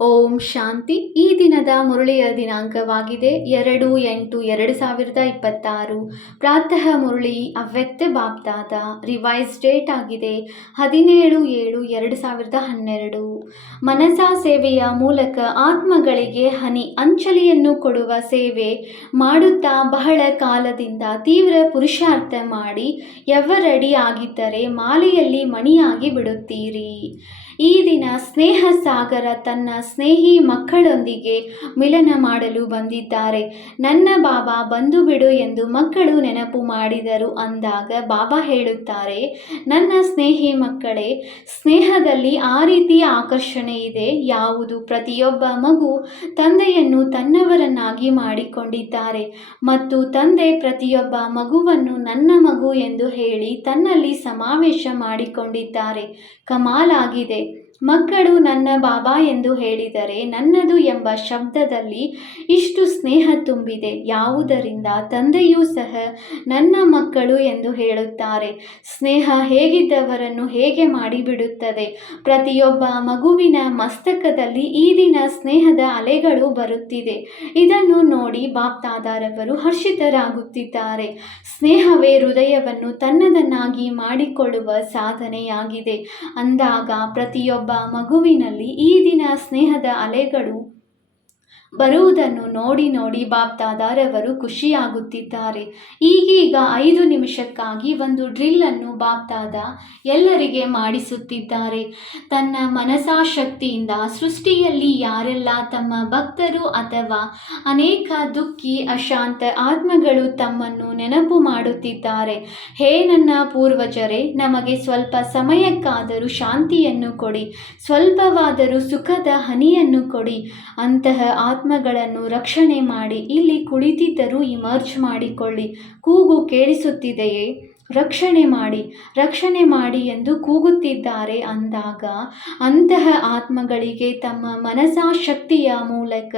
ಓಂ ಶಾಂತಿ. ಈ ದಿನದ ಮುರಳಿಯ ದಿನಾಂಕವಾಗಿದೆ 2/8/2026. ಪ್ರಾತಃ ಮುರಳಿ ಅವ್ಯಕ್ತ ಬಾಪ್ದಾದ. ರಿವೈಸ್ ಡೇಟ್ ಆಗಿದೆ 17/7/2012. ಮನಸಾ ಸೇವೆಯ ಮೂಲಕ ಆತ್ಮಗಳಿಗೆ ಹನಿ ಅಂಚಲಿಯನ್ನು ಕೊಡುವ ಸೇವೆ ಮಾಡುತ್ತಾ ಬಹಳ ಕಾಲದಿಂದ ತೀವ್ರ ಪುರುಷಾರ್ಥ ಮಾಡಿ ಎವರಡಿ ಆಗಿದ್ದರೆ ಮಾಲೆಯಲ್ಲಿ ಮಣಿಯಾಗಿ ಬಿಡುತ್ತೀರಿ. ಈ ದಿನ ಸ್ನೇಹ ಸಾಗರ ತನ್ನ ಸ್ನೇಹಿ ಮಕ್ಕಳೊಂದಿಗೆ ಮಿಲನ ಮಾಡಲು ಬಂದಿದ್ದಾರೆ. ನನ್ನ ಬಾಬಾ ಬಂದು ಬಿಡು ಎಂದು ಮಕ್ಕಳು ನೆನಪು ಮಾಡಿದರು ಅಂದಾಗ ಬಾಬಾ ಹೇಳುತ್ತಾರೆ, ನನ್ನ ಸ್ನೇಹಿ ಮಕ್ಕಳೇ, ಸ್ನೇಹದಲ್ಲಿ ಆ ರೀತಿಯ ಆಕರ್ಷಣೆ ಇದೆ. ಯಾವುದು ಪ್ರತಿಯೊಬ್ಬ ಮಗು ತಂದೆಯನ್ನು ತನ್ನವರನ್ನಾಗಿ ಮಾಡಿಕೊಂಡಿದ್ದಾರೆ ಮತ್ತು ತಂದೆ ಪ್ರತಿಯೊಬ್ಬ ಮಗುವನ್ನು ನನ್ನ ಮಗು ಎಂದು ಹೇಳಿ ತನ್ನಲ್ಲಿ ಸಮಾವೇಶ ಮಾಡಿಕೊಂಡಿದ್ದಾರೆ. ಕಮಾಲ್ ಆಗಿದೆ. ಮಕ್ಕಳು ನನ್ನ ಬಾಬಾ ಎಂದು ಹೇಳಿದರೆ ನನ್ನದು ಎಂಬ ಶಬ್ದದಲ್ಲಿ ಇಷ್ಟು ಸ್ನೇಹ ತುಂಬಿದೆ. ಯಾವುದರಿಂದ ತಂದೆಯೂ ಸಹ ನನ್ನ ಮಕ್ಕಳು ಎಂದು ಹೇಳುತ್ತಾರೆ. ಸ್ನೇಹ ಹೇಗಿದ್ದವರನ್ನು ಹೇಗೆ ಮಾಡಿಬಿಡುತ್ತದೆ. ಪ್ರತಿಯೊಬ್ಬ ಮಗುವಿನ ಮಸ್ತಕದಲ್ಲಿ ಈ ದಿನ ಸ್ನೇಹದ ಅಲೆಗಳು ಬರುತ್ತಿದೆ. ಇದನ್ನು ನೋಡಿ ಬಾಪ್ದಾದಾರವರು ಹರ್ಷಿತರಾಗುತ್ತಿದ್ದಾರೆ. ಸ್ನೇಹವೇ ಹೃದಯವನ್ನು ತನ್ನದನ್ನಾಗಿ ಮಾಡಿಕೊಳ್ಳುವ ಸಾಧನೆಯಾಗಿದೆ ಅಂದಾಗ ಪ್ರತಿಯೊಬ್ಬ ಮಗುವಿನಲ್ಲಿ ಈ ದಿನ ಸ್ನೇಹದ ಅಲೆಗಳು ಬರುವುದನ್ನು ನೋಡಿ ನೋಡಿ ಬಾಪ್ದಾದಾರವರು ಖುಷಿಯಾಗುತ್ತಿದ್ದಾರೆ. ಈಗೀಗ 5 ನಿಮಿಷಕ್ಕಾಗಿ ಒಂದು ಡ್ರಿಲ್ ಅನ್ನು ಬಾಪ್ದಾದ ಎಲ್ಲರಿಗೆ ಮಾಡಿಸುತ್ತಿದ್ದಾರೆ. ತನ್ನ ಮನಸಾಶಕ್ತಿಯಿಂದ ಸೃಷ್ಟಿಯಲ್ಲಿ ಯಾರೆಲ್ಲ ತಮ್ಮ ಭಕ್ತರು ಅಥವಾ ಅನೇಕ ದುಃಖಿ ಅಶಾಂತ ಆತ್ಮಗಳು ತಮ್ಮನ್ನು ನೆನಪು ಮಾಡುತ್ತಿದ್ದಾರೆ. ಹೇ ನನ್ನ ಪೂರ್ವಜರೇ, ನಮಗೆ ಸ್ವಲ್ಪ ಸಮಯಕ್ಕಾದರೂ ಶಾಂತಿಯನ್ನು ಕೊಡಿ, ಸ್ವಲ್ಪವಾದರೂ ಸುಖದ ಹನಿಯನ್ನು ಕೊಡಿ. ಅಂತಹ ಆತ್ಮಗಳನ್ನು ರಕ್ಷಣೆ ಮಾಡಿ. ಇಲ್ಲಿ ಕುಳಿತಿದ್ದರೂ ಇಮರ್ಜ್ ಮಾಡಿಕೊಳ್ಳಿ. ಕೂಗು ಕೇಳಿಸುತ್ತಿದೆಯೇ? ರಕ್ಷಣೆ ಮಾಡಿ, ರಕ್ಷಣೆ ಮಾಡಿ ಎಂದು ಕೂಗುತ್ತಿದ್ದಾರೆ ಅಂದಾಗ ಅಂತಹ ಆತ್ಮಗಳಿಗೆ ತಮ್ಮ ಮನಸಾಶಕ್ತಿಯ ಮೂಲಕ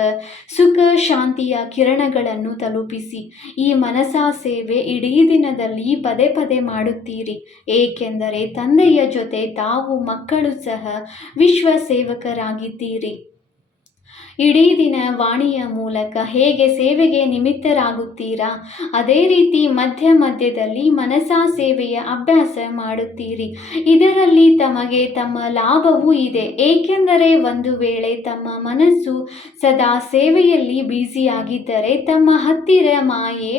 ಸುಖ ಶಾಂತಿಯ ಕಿರಣಗಳನ್ನು ತಲುಪಿಸಿ. ಈ ಮನಸಾ ಸೇವೆ ಇಡೀ ದಿನದಲ್ಲಿ ಪದೇ ಪದೇ ಮಾಡುತ್ತೀರಿ, ಏಕೆಂದರೆ ತಂದೆಯ ಜೊತೆ ತಾವು ಮಕ್ಕಳು ಸಹ ವಿಶ್ವ ಸೇವಕರಾಗಿದ್ದೀರಿ. ಇಡೀ ದಿನ ವಾಣಿಯ ಮೂಲಕ ಹೇಗೆ ಸೇವೆಗೆ ನಿಮಿತ್ತರಾಗುತ್ತೀರಾ, ಅದೇ ರೀತಿ ಮಧ್ಯ ಮಧ್ಯದಲ್ಲಿ ಮನಸಾ ಸೇವೆಯ ಅಭ್ಯಾಸ ಮಾಡುತ್ತೀರಿ. ಇದರಲ್ಲಿ ತಮಗೆ ತಮ್ಮ ಲಾಭವೂ ಇದೆ, ಏಕೆಂದರೆ ಒಂದು ವೇಳೆ ತಮ್ಮ ಮನಸ್ಸು ಸದಾ ಸೇವೆಯಲ್ಲಿ ಬ್ಯುಸಿಯಾಗಿದ್ದರೆ ತಮ್ಮ ಹತ್ತಿರ ಮಾಯೆ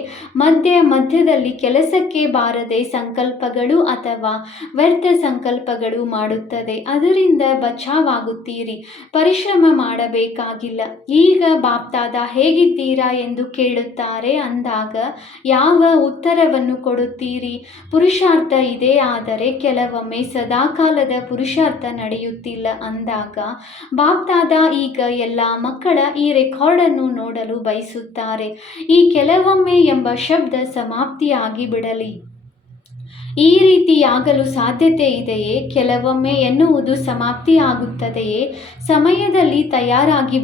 ಮಧ್ಯದಲ್ಲಿ ಕೆಲಸಕ್ಕೆ ಬಾರದೆ ಸಂಕಲ್ಪಗಳು ಅಥವಾ ವ್ಯರ್ಥ ಸಂಕಲ್ಪಗಳು ಮಾಡುತ್ತದೆ. ಅದರಿಂದ ಬಚಾವಾಗುತ್ತೀರಿ, ಪರಿಶ್ರಮ ಮಾಡಬೇಕಾಗಿಲ್ಲ. ಈಗ ಬಾಪ್ದಾದ ಹೇಗಿದ್ದೀರಾ ಎಂದು ಕೇಳುತ್ತಾರೆ ಅಂದಾಗ ಯಾವ ಉತ್ತರವನ್ನು ಕೊಡುತ್ತೀರಿ? ಪುರುಷಾರ್ಥ ಇದೆ, ಆದರೆ ಕೆಲವೊಮ್ಮೆ ಸದಾಕಾಲದ ಪುರುಷಾರ್ಥ ನಡೆಯುತ್ತಿಲ್ಲ ಅಂದಾಗ ಬಾಪ್ದಾದ ಈಗ ಎಲ್ಲ ಮಕ್ಕಳ ಈ ರೆಕಾರ್ಡನ್ನು ನೋಡಲು ಬಯಸುತ್ತಾರೆ. ಈ ಕೆಲವೊಮ್ಮೆ ಎಂಬ ಶಬ್ದ ಸಮಾಪ್ತಿಯಾಗಿ ಬಿಡಲಿ. ಈ ರೀತಿಯಾಗಲು ಸಾಧ್ಯತೆ ಇದೆಯೇ? ಕೆಲವೊಮ್ಮೆ ಎನ್ನುವುದು ಸಮಾಪ್ತಿಯಾಗುತ್ತದೆಯೇ? ಸಮಯದಲ್ಲಿ ತಯಾರಾಗಿ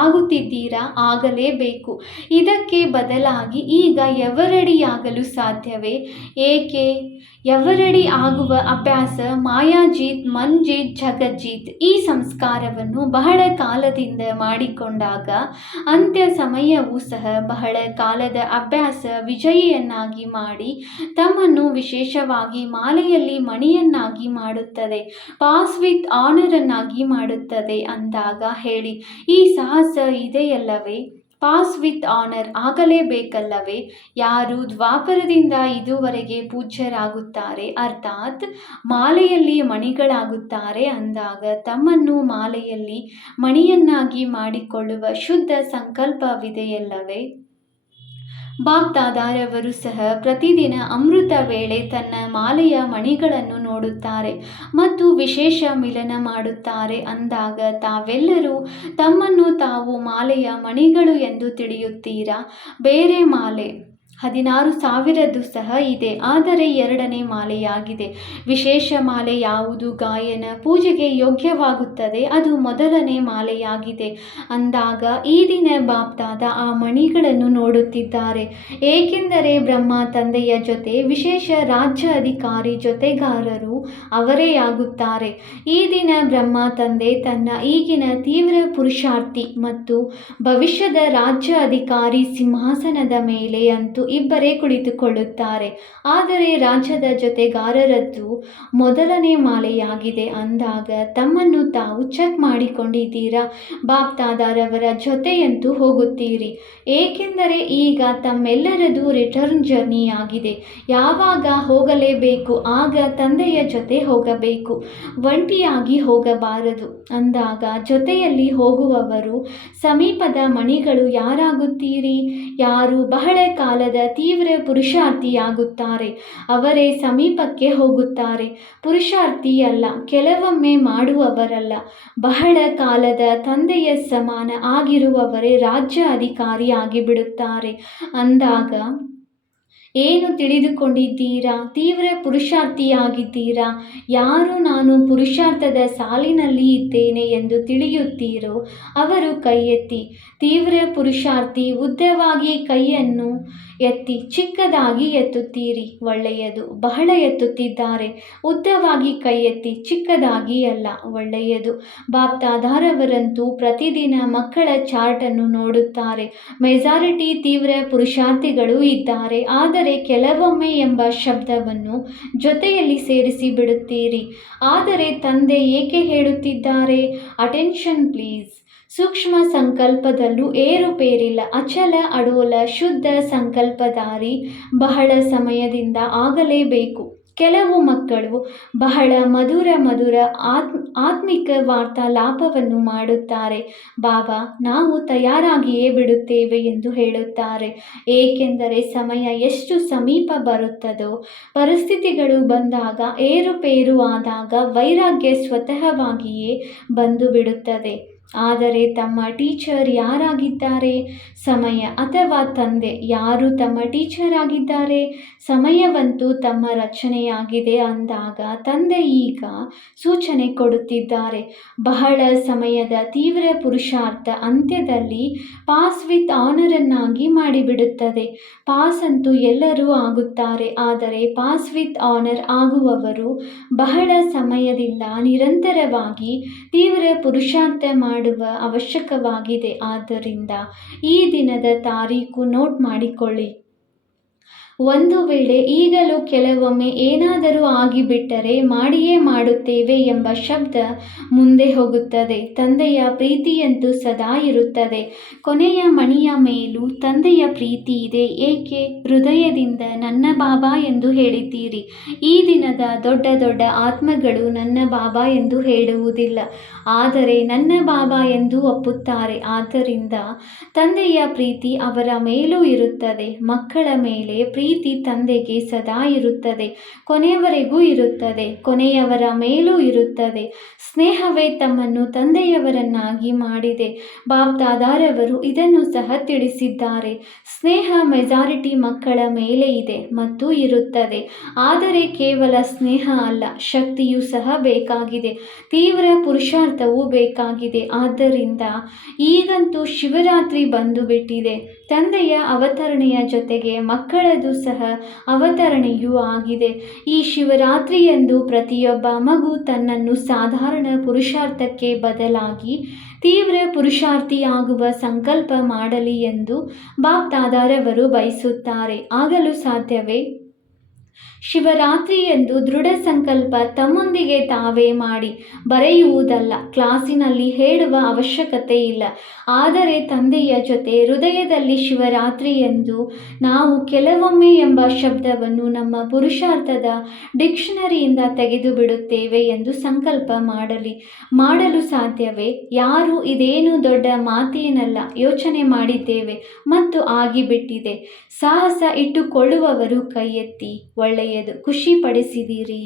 ಆಗುತ್ತಿದ್ದೀರಾ? ಆಗಲೇಬೇಕು. ಇದಕ್ಕೆ ಬದಲಾಗಿ ಈಗ ಎವರಡಿಯಾಗಲು ಸಾಧ್ಯವೇ? ಏಕೆ? ಎವರಡಿ ಆಗುವ ಅಭ್ಯಾಸ ಮಾಯಾಜೀತ್, ಮನ್ಜೀತ್, ಜಗಜ್ಜೀತ್ ಈ ಸಂಸ್ಕಾರವನ್ನು ಬಹಳ ಕಾಲದಿಂದ ಮಾಡಿಕೊಂಡಾಗ ಅಂತ್ಯ ಸಮಯವೂ ಸಹ ಬಹಳ ಕಾಲದ ಅಭ್ಯಾಸ ವಿಜಯಿಯನ್ನಾಗಿ ಮಾಡಿ ತಮ್ಮನ್ನು ವಿಶೇಷವಾಗಿ ಮಾಲೆಯಲ್ಲಿ ಮಣಿಯನ್ನಾಗಿ ಮಾಡುತ್ತದೆ, ಪಾಸ್ ವಿತ್ ಆನರ್ ಅನ್ನಾಗಿ ಮಾಡುತ್ತದೆ ಅಂದಾಗ ಹೇಳಿ, ಈ ಸಾಹಸ ಇದೆಯಲ್ಲವೇ? ಪಾಸ್ ವಿತ್ ಆನರ್ ಆಗಲೇಬೇಕಲ್ಲವೇ? ಯಾರು ದ್ವಾಪರದಿಂದ ಇದುವರೆಗೆ ಪೂಜ್ಯರಾಗುತ್ತಾರೆ, ಅರ್ಥಾತ್ ಮಾಲೆಯಲ್ಲಿ ಮಣಿಗಳಾಗುತ್ತಾರೆ ಅಂದಾಗ ತಮ್ಮನ್ನು ಮಾಲೆಯಲ್ಲಿ ಮಣಿಯನ್ನಾಗಿ ಮಾಡಿಕೊಳ್ಳುವ ಶುದ್ಧ ಸಂಕಲ್ಪವಿದೆಯಲ್ಲವೇ? ಬಾಪ್ದಾದಾರವರು ಸಹ ಪ್ರತಿದಿನ ಅಮೃತ ವೇಳೆ ತನ್ನ ಮಾಲೆಯ ಮಣಿಗಳನ್ನು ನೋಡುತ್ತಾರೆ ಮತ್ತು ವಿಶೇಷ ಮಿಲನ ಮಾಡುತ್ತಾರೆ ಅಂದಾಗ ತಾವೆಲ್ಲರೂ ತಮ್ಮನ್ನು ತಾವು ಮಾಲೆಯ ಮಣಿಗಳು ಎಂದು ತಿಳಿಯುತ್ತೀರಾ? ಬೇರೆ ಮಾಲೆ 16,000ದ್ದು ಸಹ ಇದೆ, ಆದರೆ 2ನೇ ಮಾಲೆಯಾಗಿದೆ. ವಿಶೇಷ ಮಾಲೆ ಯಾವುದು ಗಾಯನ ಪೂಜೆಗೆ ಯೋಗ್ಯವಾಗುತ್ತದೆ, ಅದು ಮೊದಲನೇ ಮಾಲೆಯಾಗಿದೆ ಅಂದಾಗ ಈ ದಿನ ಬಾಪ್ದಾದ ಆ ಮಣಿಗಳನ್ನು ನೋಡುತ್ತಿದ್ದಾರೆ, ಏಕೆಂದರೆ ಬ್ರಹ್ಮ ತಂದೆಯ ಜೊತೆ ವಿಶೇಷ ರಾಜ್ಯ ಅಧಿಕಾರಿ ಜೊತೆಗಾರರು ಅವರೇ ಆಗುತ್ತಾರೆ. ಈ ದಿನ ಬ್ರಹ್ಮ ತಂದೆ ತನ್ನ ಈಗಿನ ತೀವ್ರ ಪುರುಷಾರ್ಥಿ ಮತ್ತು ಭವಿಷ್ಯದ ರಾಜ್ಯ ಅಧಿಕಾರಿ ಸಿಂಹಾಸನದ ಮೇಲೆ ಅಂತೂ ಇಬ್ಬರೇ ಕುಳಿತುಕೊಳ್ಳುತ್ತಾರೆ, ಆದರೆ ರಾಜ್ಯದ ಜೊತೆಗಾರರದ್ದು ಮೊದಲನೇ ಮಾಲೆಯಾಗಿದೆ ಅಂದಾಗ ತಮ್ಮನ್ನು ತಾವು ಚೆಕ್ ಮಾಡಿಕೊಂಡಿದ್ದೀರಾ? ಬಾಪ್ದಾದಾರವರ ಜೊತೆಯಂತೂ ಹೋಗುತ್ತೀರಿ, ಏಕೆಂದರೆ ಈಗ ತಮ್ಮೆಲ್ಲರದು ರಿಟರ್ನ್ ಜರ್ನಿಯಾಗಿದೆ. ಯಾವಾಗ ಹೋಗಲೇಬೇಕು ಆಗ ತಂದೆಯ ಜೊತೆ ಹೋಗಬೇಕು, ಒಂಟಿಯಾಗಿ ಹೋಗಬಾರದು ಅಂದಾಗ ಜೊತೆಯಲ್ಲಿ ಹೋಗುವವರು ಸಮೀಪದ ಮಣಿಗಳು ಯಾರಾಗುತ್ತೀರಿ? ಯಾರು ಬಹಳ ಕಾಲದ ತೀವ್ರ ಪುರುಷಾರ್ಥಿಯಾಗುತ್ತಾರೆ ಅವರೇ ಸಮೀಪಕ್ಕೆ ಹೋಗುತ್ತಾರೆ. ಪುರುಷಾರ್ಥಿ ಅಲ್ಲ, ಕೆಲವೊಮ್ಮೆ ಮಾಡುವವರಲ್ಲ, ಬಹಳ ಕಾಲದ ತಂದೆಯ ಸಮಾನ ಆಗಿರುವವರೇ ರಾಜ್ಯ ಅಧಿಕಾರಿ ಆಗಿಬಿಡುತ್ತಾರೆ ಅಂದಾಗ ಏನು ತಿಳಿದುಕೊಂಡಿದ್ದೀರಾ? ತೀವ್ರ ಪುರುಷಾರ್ಥಿಯಾಗಿದ್ದೀರಾ? ಯಾರು ನಾನು ಪುರುಷಾರ್ಥದ ಸಾಲಿನಲ್ಲಿ ಇದ್ದೇನೆ ಎಂದು ತಿಳಿಯುತ್ತೀರೋ ಅವರು ಕೈ ಎತ್ತಿ. ತೀವ್ರ ಪುರುಷಾರ್ಥಿ ಉದ್ದವಾಗಿ ಕೈಯನ್ನು ಎತ್ತಿ ಚಿಕ್ಕದಾಗಿ ಎತ್ತುತ್ತೀರಿ, ಒಳ್ಳೆಯದು, ಬಹಳ ಎತ್ತುತ್ತಿದ್ದಾರೆ. ಉದ್ದವಾಗಿ ಕೈ ಎತ್ತಿ, ಚಿಕ್ಕದಾಗಿ ಅಲ್ಲ, ಒಳ್ಳೆಯದು. ಬಾಪ್ದಾದಾರವರಂತೂ ಪ್ರತಿದಿನ ಮಕ್ಕಳ ಚಾರ್ಟನ್ನು ನೋಡುತ್ತಾರೆ. ಮೆಜಾರಿಟಿ ತೀವ್ರ ಪುರುಷಾರ್ಥಿಗಳು ಇದ್ದಾರೆ, ಆದರೆ ಕೆಲವೊಮ್ಮೆ ಎಂಬ ಶಬ್ದವನ್ನು ಜೊತೆಯಲ್ಲಿ ಸೇರಿಸಿ ಬಿಡುತ್ತೀರಿ. ಆದರೆ ತಂದೆ ಏಕೆ ಹೇಳುತ್ತಿದ್ದಾರೆ? Attention please. ಸೂಕ್ಷ್ಮ ಸಂಕಲ್ಪದಲ್ಲೂ ಏರುಪೇರಿಲ್ಲ, ಅಚಲ ಅಡೋಲ ಶುದ್ಧ ಸಂಕಲ್ಪಧಾರಿ ಬಹಳ ಸಮಯದಿಂದ ಆಗಲೇಬೇಕು. ಕೆಲವು ಮಕ್ಕಳು ಬಹಳ ಮಧುರ ಆತ್ಮಿಕ ವಾರ್ತಾಲಾಪವನ್ನು ಮಾಡುತ್ತಾರೆ. ಬಾಬಾ, ನಾವು ತಯಾರಾಗಿಯೇ ಬಿಡುತ್ತೇವೆ ಎಂದು ಹೇಳುತ್ತಾರೆ, ಏಕೆಂದರೆ ಸಮಯ ಎಷ್ಟು ಸಮೀಪ ಬರುತ್ತದೋ ಪರಿಸ್ಥಿತಿಗಳು ಬಂದಾಗ ಏರುಪೇರು ಆದಾಗ ವೈರಾಗ್ಯ ಸ್ವತಃವಾಗಿಯೇ ಬಂದು ಬಿಡುತ್ತದೆ. ಆದರೆ ತಮ್ಮ ಟೀಚರ್ ಯಾರಾಗಿದ್ದಾರೆ? ಸಮಯ ಅಥವಾ ತಂದೆ? ಯಾರು ತಮ್ಮ ಟೀಚರ್ ಆಗಿದ್ದಾರೆ? ಸಮಯವಂತೂ ತಮ್ಮ ರಚನೆಯಾಗಿದೆ ಅಂದಾಗ ತಂದೆ ಈಗ ಸೂಚನೆ ಕೊಡುತ್ತಿದ್ದಾರೆ. ಬಹಳ ಸಮಯದ ತೀವ್ರ ಪುರುಷಾರ್ಥ ಅಂತ್ಯದಲ್ಲಿ ಪಾಸ್ ವಿತ್ ಆನರನ್ನಾಗಿ ಮಾಡಿಬಿಡುತ್ತದೆ. ಪಾಸ್ ಅಂತೂ ಎಲ್ಲರೂ ಆಗುತ್ತಾರೆ, ಆದರೆ ಪಾಸ್ ವಿತ್ ಆನರ್ ಆಗುವವರು ಬಹಳ ಸಮಯದಿಂದ ನಿರಂತರವಾಗಿ ತೀವ್ರ ಪುರುಷಾರ್ಥ ಮಾಡುವ ಅವಶ್ಯಕವಾಗಿದೆ. ಆದ್ದರಿಂದ ಈ ದಿನದ ತಾರೀಕು ನೋಟ್ ಮಾಡಿಕೊಳ್ಳಿ. ಒಂದು ವೇಳೆ ಈಗಲೂ ಕೆಲವೊಮ್ಮೆ ಏನಾದರೂ ಆಗಿಬಿಟ್ಟರೆ ಮಾಡಿಯೇ ಮಾಡುತ್ತೇವೆ ಎಂಬ ಶಬ್ದ ಮುಂದೆ ಹೋಗುತ್ತದೆ. ತಂದೆಯ ಪ್ರೀತಿಯಂತೂ ಸದಾ ಇರುತ್ತದೆ. ಕೊನೆಯ ಮಣಿಯ ಮೇಲೂ ತಂದೆಯ ಪ್ರೀತಿ ಇದೆ. ಏಕೆ ಹೃದಯದಿಂದ ನನ್ನ ಬಾಬಾ ಎಂದು ಹೇಳಿದ್ದೀರಿ? ಈ ದಿನದ ದೊಡ್ಡ ದೊಡ್ಡ ಆತ್ಮಗಳು ನನ್ನ ಬಾಬಾ ಎಂದು ಹೇಳುವುದಿಲ್ಲ, ಆದರೆ ನನ್ನ ಬಾಬಾ ಎಂದು ಒಪ್ಪುತ್ತಾರೆ. ಆದ್ದರಿಂದ ತಂದೆಯ ಪ್ರೀತಿ ಅವರ ಮೇಲೂ ಇರುತ್ತದೆ. ಮಕ್ಕಳ ಮೇಲೆ ಪ್ರೀತಿ ತಂದೆಗೆ ಸದಾ ಇರುತ್ತದೆ, ಕೊನೆಯವರೆಗೂ ಇರುತ್ತದೆ. ಕೊನೆಯವರ ಮೇಲೂ ಇರುತ್ತದೆ. ಸ್ನೇಹವೇ ತಮ್ಮನ್ನು ತಂದೆಯವರನ್ನಾಗಿ ಮಾಡಿದೆ. ಬಾಪ್ದಾದಾರವರು ಇದನ್ನು ಸಹ ತಿಳಿಸಿದ್ದಾರೆ. ಸ್ನೇಹ ಮೆಜಾರಿಟಿ ಮಕ್ಕಳ ಮೇಲೆ ಇದೆ ಮತ್ತು ಇರುತ್ತದೆ. ಆದರೆ ಕೇವಲ ಸ್ನೇಹ ಅಲ್ಲ, ಶಕ್ತಿಯೂ ಸಹ ಬೇಕಾಗಿದೆ, ತೀವ್ರ ಪುರುಷಾರ್ಥವೂ ಬೇಕಾಗಿದೆ. ಆದ್ದರಿಂದ ಈಗಂತೂ ಶಿವರಾತ್ರಿ ಬಂದು ಬಿಟ್ಟಿದೆ. ತಂದೆಯ ಅವತರಣೆಯ ಜೊತೆಗೆ ಮಕ್ಕಳದು ಸಹ ಅವತರಣೆಯೂ ಆಗಿದೆ. ಈ ಶಿವರಾತ್ರಿಯಂದು ಪ್ರತಿಯೊಬ್ಬ ಮಗು ತನ್ನನ್ನು ಸಾಧಾರಣ ಪುರುಷಾರ್ಥಕ್ಕೆ ಬದಲಾಗಿ ತೀವ್ರ ಪುರುಷಾರ್ಥಿಯಾಗುವ ಸಂಕಲ್ಪ ಮಾಡಲಿ ಎಂದು ಬಾಪ್ದಾದಾರವರು ಬಯಸುತ್ತಾರೆ. ಆಗಲು ಸಾಧ್ಯವೇ? ಶಿವರಾತ್ರಿಯಂದು ದೃಢ ಸಂಕಲ್ಪ ತಮ್ಮೊಂದಿಗೆ ತಾವೇ ಮಾಡಿ ಬರೆಯುವುದಲ್ಲ, ಕ್ಲಾಸಿನಲ್ಲಿ ಹೇಳುವ ಅವಶ್ಯಕತೆ ಇಲ್ಲ. ಆದರೆ ತಂದೆಯ ಜೊತೆ ಹೃದಯದಲ್ಲಿ ಶಿವರಾತ್ರಿಯಂದು ನಾವು ಕೆಲವೊಮ್ಮೆ ಎಂಬ ಶಬ್ದವನ್ನು ನಮ್ಮ ಪುರುಷಾರ್ಥದ ಡಿಕ್ಷನರಿಯಿಂದ ತೆಗೆದು ಬಿಡುತ್ತೇವೆ ಎಂದು ಸಂಕಲ್ಪ ಮಾಡಲು ಸಾಧ್ಯವೇ? ಯಾರು ಇದೇನು ದೊಡ್ಡ ಮಾತೇನಲ್ಲ, ಯೋಚನೆ ಮಾಡಿದ್ದೇವೆ ಮತ್ತು ಆಗಿಬಿಟ್ಟಿದೆ. ಸಾಹಸ ಇಟ್ಟುಕೊಳ್ಳುವವರು ಕೈ ಎತ್ತಿ. ಒಳ್ಳೆಯದು, ಖುಷಿ ಪಡಿಸಿದಿರಿ.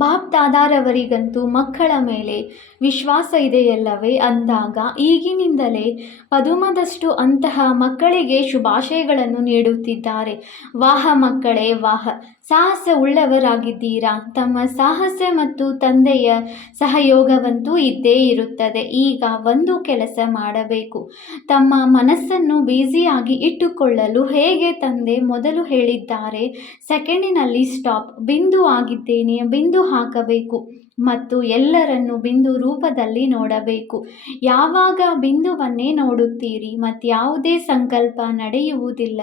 ಬಾಪ್ದಾದಾರವರಿಗಂತೂ ಮಕ್ಕಳ ಮೇಲೆ ವಿಶ್ವಾಸ ಇದೆಯಲ್ಲವೇ? ಅಂದಾಗ ಈಗಿನಿಂದಲೇ ಪದುಮದಷ್ಟು ಅಂತಹ ಮಕ್ಕಳಿಗೆ ಶುಭಾಶಯಗಳನ್ನು ನೀಡುತ್ತಿದ್ದಾರೆ. ವಾಹ ಮಕ್ಕಳೇ ವಾಹ, ಸಾಹಸ ಉಳ್ಳವರಾಗಿದ್ದೀರಾ. ತಮ್ಮ ಸಾಹಸ ಮತ್ತು ತಂದೆಯ ಸಹಯೋಗವಂತೂ ಇದ್ದೇ ಇರುತ್ತದೆ. ಈಗ ಒಂದು ಕೆಲಸ ಮಾಡಬೇಕು, ತಮ್ಮ ಮನಸ್ಸನ್ನು ಬ್ಯುಸಿಯಾಗಿ ಇಟ್ಟುಕೊಳ್ಳಲು. ಹೇಗೆ ತಂದೆ ಮೊದಲು ಹೇಳಿದ್ದಾರೆ, ಸೆಕೆಂಡಿನಲ್ಲಿ ಸ್ಟಾಪ್, ಬಿಂದು ಆಗಿದ್ದೇನೆ, ಬಿಂದು ಹಾಕಬೇಕು ಮತ್ತು ಎಲ್ಲರನ್ನು ಬಿಂದು ರೂಪದಲ್ಲಿ ನೋಡಬೇಕು. ಯಾವಾಗ ಬಿಂದುವನ್ನೇ ನೋಡುತ್ತೀರಿ ಮತ್ಯಾವುದೇ ಸಂಕಲ್ಪ ನಡೆಯುವುದಿಲ್ಲ.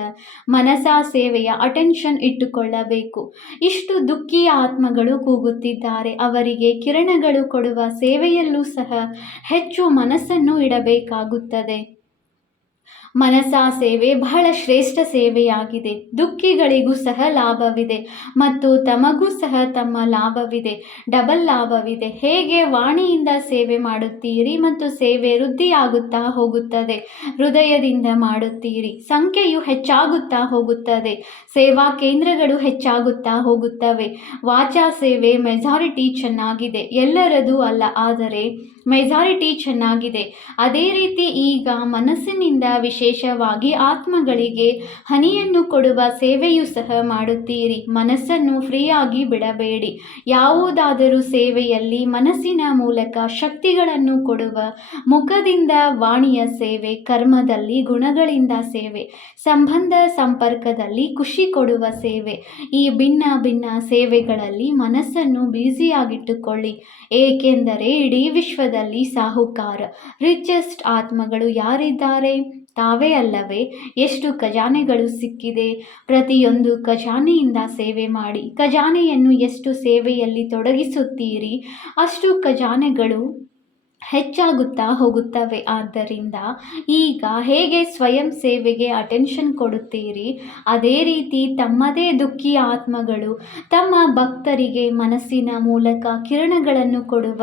ಮನಸಾ ಸೇವೆಯ ಅಟೆನ್ಷನ್ ಇಟ್ಟುಕೊಳ್ಳಬೇಕು. ಇಷ್ಟು ದುಃಖಿ ಆತ್ಮಗಳು ಕೂಗುತ್ತಿದ್ದಾರೆ. ಅವರಿಗೆ ಕಿರಣಗಳು ಕೊಡುವ ಸೇವೆಯಲ್ಲೂ ಸಹ ಹೆಚ್ಚು ಮನಸ್ಸನ್ನು ಇಡಬೇಕಾಗುತ್ತದೆ. ಮನಸಾ ಸೇವೆ ಬಹಳ ಶ್ರೇಷ್ಠ ಸೇವೆಯಾಗಿದೆ. ದುಃಖಿಗಳಿಗೂ ಸಹ ಲಾಭವಿದೆ ಮತ್ತು ತಮಗೂ ಸಹ ತಮ್ಮ ಲಾಭವಿದೆ, ಡಬಲ್ ಲಾಭವಿದೆ. ಹೇಗೆ ವಾಣಿಯಿಂದ ಸೇವೆ ಮಾಡುತ್ತೀರಿ ಮತ್ತು ಸೇವೆ ವೃದ್ಧಿಯಾಗುತ್ತಾ ಹೋಗುತ್ತದೆ. ಹೃದಯದಿಂದ ಮಾಡುತ್ತೀರಿ, ಸಂಖ್ಯೆಯು ಹೆಚ್ಚಾಗುತ್ತಾ ಹೋಗುತ್ತದೆ. ಸೇವಾ ಕೇಂದ್ರಗಳು ಹೆಚ್ಚಾಗುತ್ತಾ ಹೋಗುತ್ತವೆ. ವಾಚಾ ಸೇವೆ ಮೆಜಾರಿಟಿ ಚೆನ್ನಾಗಿದೆ, ಎಲ್ಲರದೂ ಅಲ್ಲ, ಆದರೆ ಮೆಜಾರಿಟಿ ಚೆನ್ನಾಗಿದೆ. ಅದೇ ರೀತಿ ಈಗ ಮನಸ್ಸಿನಿಂದ ವಿಶೇಷವಾಗಿ ಆತ್ಮಗಳಿಗೆ ಹನಿಯನ್ನು ಕೊಡುವ ಸೇವೆಯೂ ಸಹ ಮಾಡುತ್ತೀರಿ. ಮನಸ್ಸನ್ನು ಫ್ರೀಯಾಗಿ ಬಿಡಬೇಡಿ. ಯಾವುದಾದರೂ ಸೇವೆಯಲ್ಲಿ ಮನಸ್ಸಿನ ಮೂಲಕ ಶಕ್ತಿಗಳನ್ನು ಕೊಡುವ ಮುಖದಿಂದ ವಾಣಿಯ ಸೇವೆ, ಕರ್ಮದಲ್ಲಿ ಗುಣಗಳಿಂದ ಸೇವೆ, ಸಂಬಂಧ ಸಂಪರ್ಕದಲ್ಲಿ ಖುಷಿ ಕೊಡುವ ಸೇವೆ, ಈ ಭಿನ್ನ ಭಿನ್ನ ಸೇವೆಗಳಲ್ಲಿ ಮನಸ್ಸನ್ನು ಬ್ಯುಸಿಯಾಗಿಟ್ಟುಕೊಳ್ಳಿ. ಏಕೆಂದರೆ ಇಡೀ ವಿಶ್ವದಲ್ಲಿ ಸಾಹುಕಾರ, ರಿಚೆಸ್ಟ್ ಆತ್ಮಗಳು ಯಾರಿದ್ದಾರೆ? ತಾವೇ ಅಲ್ಲವೇ? ಎಷ್ಟು ಖಜಾನೆಗಳು ಸಿಕ್ಕಿದೆ. ಪ್ರತಿಯೊಂದು ಖಜಾನೆಯಿಂದ ಸೇವೆ ಮಾಡಿ. ಖಜಾನೆಯನ್ನು ಎಷ್ಟು ಸೇವೆಯಲ್ಲಿ ತೊಡಗಿಸುತ್ತೀರಿ ಅಷ್ಟು ಖಜಾನೆಗಳು ಹೆಚ್ಚಾಗುತ್ತಾ ಹೋಗುತ್ತವೆ. ಆದ್ದರಿಂದ ಈಗ ಹೇಗೆ ಸ್ವಯಂ ಸೇವೆಗೆ ಅಟೆನ್ಷನ್ ಕೊಡುತ್ತೀರಿ, ಅದೇ ರೀತಿ ತಮ್ಮದೇ ದುಃಖಿ ಆತ್ಮಗಳು ತಮ್ಮ ಭಕ್ತರಿಗೆ ಮನಸ್ಸಿನ ಮೂಲಕ ಕಿರಣಗಳನ್ನು ಕೊಡುವ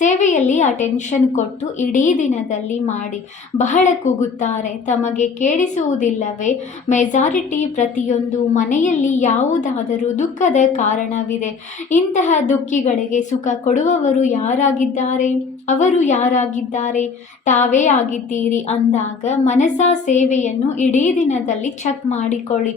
ಸೇವೆಯಲ್ಲಿ ಅಟೆನ್ಷನ್ ಕೊಟ್ಟು ಇಡೀ ದಿನದಲ್ಲಿ ಮಾಡಿ. ಬಹಳ ಕೂಗುತ್ತಾರೆ, ತಮಗೆ ಕೇಳಿಸುವುದಿಲ್ಲವೇ? ಮೆಜಾರಿಟಿ ಪ್ರತಿಯೊಂದು ಮನೆಯಲ್ಲಿ ಯಾವುದಾದರೂ ದುಃಖದ ಕಾರಣವಿದೆ. ಇಂತಹ ದುಃಖಿಗಳಿಗೆ ಸುಖ ಕೊಡುವವರು ಯಾರಾಗಿದ್ದಾರೆ? ಅವರು ಯಾರಾಗಿದ್ದಾರೆ? ತಾವೇ ಆಗಿದ್ದೀರಿ. ಅಂದಾಗ ಮನಸಾ ಸೇವೆಯನ್ನು ಇಡೀ ದಿನದಲ್ಲಿ ಚೆಕ್ ಮಾಡಿಕೊಳ್ಳಿ.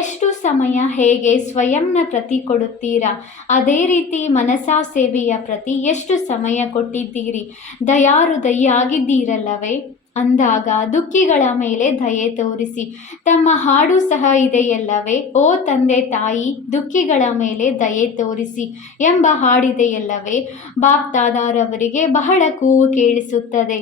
ಎಷ್ಟು ಸಮಯ ಹೇಗೆ ಸ್ವಯಂನ ಪ್ರತಿ ಕೊಡುತ್ತೀರಾ, ಅದೇ ರೀತಿ ಮನಸಾ ಸೇವೆಯ ಪ್ರತಿ ಎಷ್ಟು ಸಮಯ ಕೊಟ್ಟಿದ್ದೀರಿ. ದಯಾಹೃದಯಿಯಾಗಿದ್ದೀರಲ್ಲವೇ? ಅಂದಾಗ ದುಃಖಿಗಳ ಮೇಲೆ ದಯೆ ತೋರಿಸಿ. ತಮ್ಮ ಹಾಡು ಸಹ ಇದೆಯಲ್ಲವೇ, ಓ ತಂದೆ ತಾಯಿ ದುಃಖಿಗಳ ಮೇಲೆ ದಯೆ ತೋರಿಸಿ ಎಂಬ ಹಾಡಿದೆಯಲ್ಲವೇ. ಬಾಪ್ದಾದಾರವರಿಗೆ ಬಹಳ ಕೂಗು ಕೇಳಿಸುತ್ತದೆ,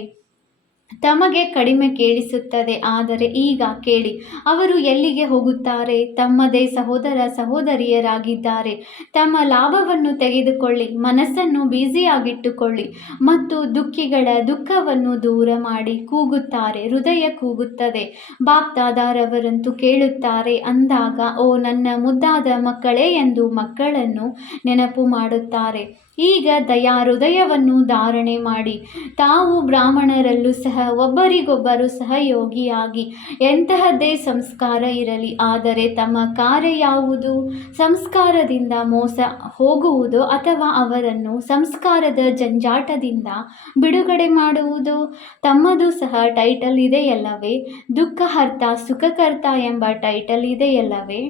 ತಮಗೆ ಕಡಿಮೆ ಕೇಳಿಸುತ್ತದೆ. ಆದರೆ ಈಗ ಕೇಳಿ, ಅವರು ಎಲ್ಲಿಗೆ ಹೋಗುತ್ತಾರೆ? ತಮ್ಮದೇ ಸಹೋದರ ಸಹೋದರಿಯರಾಗಿದ್ದಾರೆ. ತಮ್ಮ ಲಾಭವನ್ನು ತೆಗೆದುಕೊಳ್ಳಿ, ಮನಸ್ಸನ್ನು ಬ್ಯುಸಿಯಾಗಿಟ್ಟುಕೊಳ್ಳಿ ಮತ್ತು ದುಃಖಿಗಳ ದುಃಖವನ್ನು ದೂರ ಮಾಡಿ ಕೂಗುತ್ತಾರೆ. ಹೃದಯ ಕೂಗುತ್ತದೆ, ಬಾಪ್ದಾದಾರವರಂತೂ ಕೇಳುತ್ತಾರೆ. ಅಂದಾಗ ಓ ನನ್ನ ಮುದ್ದಾದ ಮಕ್ಕಳೇ ಎಂದು ಮಕ್ಕಳನ್ನು ನೆನಪು ಮಾಡುತ್ತಾರೆ. ಈಗ ದಯಾ ಹೃದಯವನ್ನು ಧಾರಣೆ ಮಾಡಿ ತಾವು ಬ್ರಾಹ್ಮಣರಲ್ಲೂ ಸಹ ಒಬ್ಬರಿಗೊಬ್ಬರು ಸಹಯೋಗಿಯಾಗಿ ಎಂತಹದ್ದೇ ಸಂಸ್ಕಾರ ಇರಲಿ, ಆದರೆ ತಮ್ಮ ಕಾರ್ಯ ಯಾವುದು? ಸಂಸ್ಕಾರದಿಂದ ಮೋಸ ಹೋಗುವುದೋ ಅಥವಾ ಅವರನ್ನು ಸಂಸ್ಕಾರದ ಜಂಜಾಟದಿಂದ ಬಿಡುಗಡೆ ಮಾಡುವುದು? ತಮ್ಮದು ಸಹ ಟೈಟಲ್ ಇದೆಯಲ್ಲವೇ, ದುಃಖಹರ್ತ ಸುಖಕರ್ತ ಎಂಬ ಟೈಟಲ್ ಇದೆಯಲ್ಲವೇ.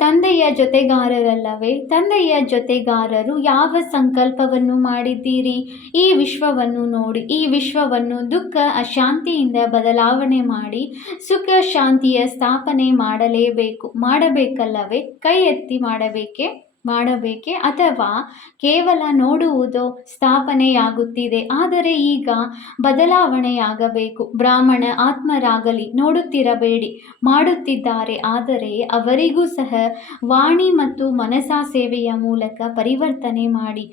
ತಂದೆಯ ಜೊತೆಗಾರರಲ್ಲವೇ? ತಂದೆಯ ಜೊತೆಗಾರರು ಯಾವ ಸಂಕಲ್ಪವನ್ನು ಮಾಡಿದ್ದೀರಿ? ಈ ವಿಶ್ವವನ್ನು ನೋಡಿ, ಈ ವಿಶ್ವವನ್ನು ದುಃಖ ಅಶಾಂತಿಯಿಂದ ಬದಲಾವಣೆ ಮಾಡಿ ಸುಖ ಶಾಂತಿಯ ಸ್ಥಾಪನೆ ಮಾಡಬೇಕಲ್ಲವೇ? ಕೈ ಎತ್ತಿ ಮಾಡಬೇಕೆ ಅಥವಾ ಕೇವಲ ನೋಡುವುದೋ? ಸ್ಥಾಪನೆಯಾಗುತ್ತಿದೆ, ಆದರೆ ಈಗ ಬದಲಾವಣೆಯಾಗಬೇಕು. ಬ್ರಾಹ್ಮಣ ಆತ್ಮರಾಗಲಿ, ನೋಡುತ್ತಿರಬೇಡಿ, ಮಾಡುತ್ತಿದ್ದಾರೆ. ಆದರೆ ಅವರಿಗೂ ಸಹ ವಾಣಿ ಮತ್ತು ಮನಸಾ ಸೇವೆಯ ಮೂಲಕ ಪರಿವರ್ತನೆ ಮಾಡಿ.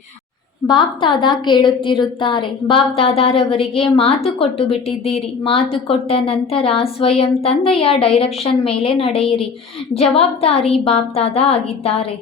ಬಾಪ್ದಾದ ಕೇಳುತ್ತಿರುತ್ತಾರೆ. ಬಾಪ್ದಾದಾರವರಿಗೆ ಮಾತು ಕೊಟ್ಟು ಬಿಟ್ಟಿದ್ದೀರಿ. ಮಾತು ಕೊಟ್ಟ ನಂತರ ಸ್ವಯಂ ತಂದೆಯ ಡೈರೆಕ್ಷನ್ ಮೇಲೆ ನಡೆಯಿರಿ. ಜವಾಬ್ದಾರಿ ಬಾಪ್ದಾದ ಆಗಿದ್ದಾರೆ.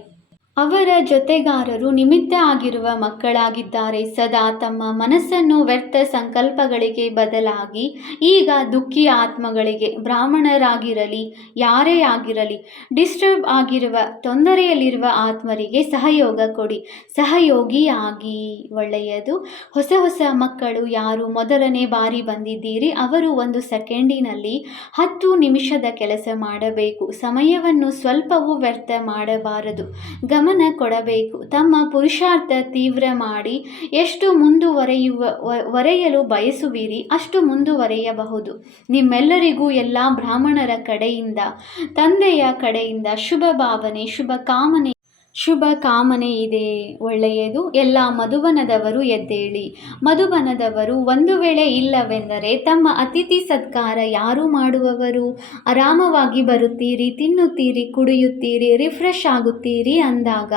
ಅವರ ಜೊತೆಗಾರರು ನಿಮಿತ್ತ ಆಗಿರುವ ಮಕ್ಕಳಾಗಿದ್ದಾರೆ. ಸದಾ ತಮ್ಮ ಮನಸ್ಸನ್ನು ವ್ಯರ್ಥ ಸಂಕಲ್ಪಗಳಿಗೆ ಬದಲಾಗಿ ಈಗ ದುಃಖಿ ಆತ್ಮಗಳಿಗೆ, ಬ್ರಾಹ್ಮಣರಾಗಿರಲಿ ಯಾರೇ ಆಗಿರಲಿ, ಡಿಸ್ಟರ್ಬ್ ಆಗಿರುವ ತೊಂದರೆಯಲ್ಲಿರುವ ಆತ್ಮರಿಗೆ ಸಹಯೋಗ ಕೊಡಿ, ಸಹಯೋಗಿಯಾಗಿ. ಒಳ್ಳೆಯದು. ಹೊಸ ಮಕ್ಕಳು ಯಾರು ಮೊದಲನೇ ಬಾರಿ ಬಂದಿದ್ದೀರಿ, ಅವರು 1 ಸೆಕೆಂಡಿನಲ್ಲಿ 10 ನಿಮಿಷದ ಕೆಲಸ ಮಾಡಬೇಕು. ಸಮಯವನ್ನು ಸ್ವಲ್ಪವೂ ವ್ಯರ್ಥ ಮಾಡಬಾರದು, ಗಮನ ಕೊಡಬೇಕು. ತಮ್ಮ ಪುರುಷಾರ್ಥ ತೀವ್ರ ಮಾಡಿ ಎಷ್ಟು ಮುಂದುವರೆಯಲು ಬಯಸುವಿರಿ ಅಷ್ಟು ಮುಂದುವರೆಯಬಹುದು. ನಿಮ್ಮೆಲ್ಲರಿಗೂ ಎಲ್ಲ ಬ್ರಾಹ್ಮಣರ ಕಡೆಯಿಂದ, ತಂದೆಯ ಕಡೆಯಿಂದ ಶುಭ ಕಾಮನೆ ಇದೆ. ಒಳ್ಳೆಯದು. ಎಲ್ಲ ಮಧುಬನದವರು ಎದ್ದೇಳಿ. ಮಧುಬನದವರು ಒಂದು ವೇಳೆ ಇಲ್ಲವೆಂದರೆ ತಮ್ಮ ಅತಿಥಿ ಸತ್ಕಾರ ಯಾರು ಮಾಡುವವರು? ಆರಾಮವಾಗಿ ಬರುತ್ತೀರಿ, ತಿನ್ನುತ್ತೀರಿ, ಕುಡಿಯುತ್ತೀರಿ, ರಿಫ್ರೆಶ್ ಆಗುತ್ತೀರಿ ಅಂದಾಗ